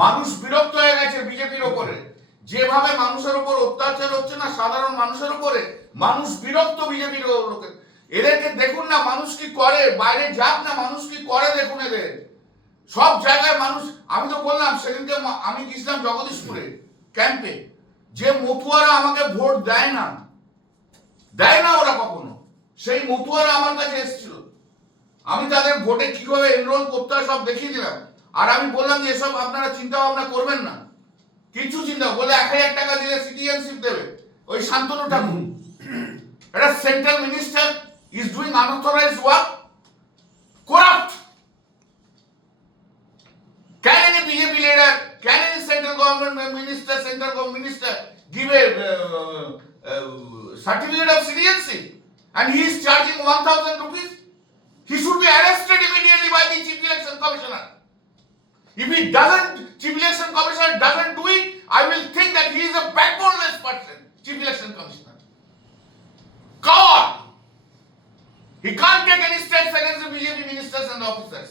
মানুষ বিরক্ত হয়ে গেছে বিজেপির ওপরে, যেভাবে মানুষের উপর অত্যাচার হচ্ছে না সাধারণ মানুষের উপরে, মানুষ বিরক্ত বিজেপির লোকে। এদেরকে দেখুন না মানুষ কি করে, বাইরে যাক না মানুষ কি করে দেখুন এদের। সব জায়গায় মানুষ, আমি তো বললাম সেদিনকে আমি গেছিলাম জগদীশপুরে ক্যাম্পে, যে মতুয়ারা আমাকে ভোট দেয় না ওরা কখনো, সেই মতুয়ারা আমার কাছে এসেছিল, আমি তাদের ভোটে কিভাবে এনরোল করতে হয় সব দেখিয়ে দিলাম। আর আমি বললাম যে এসব আপনারা চিন্তা ভাবনা করবেন না, কিছু চিন্তা বলে 1000 টাকা দিলে সিটিজেনশিপ দেবে ওই শান্তনু ঠাকুর। এটা central minister is doing unauthorised work, corrupt. Can any BJP leader, can any central government minister give a certificate of citizenship and he is charging 1000 rupees? He should be arrested immediately by the Chief Election Commissioner. If he doesn't, Chief Election Commissioner doesn't do it, I will think that he is a backboneless person, Chief Election Commissioner. Coward! He can't take any steps against the BJP ministers and officers.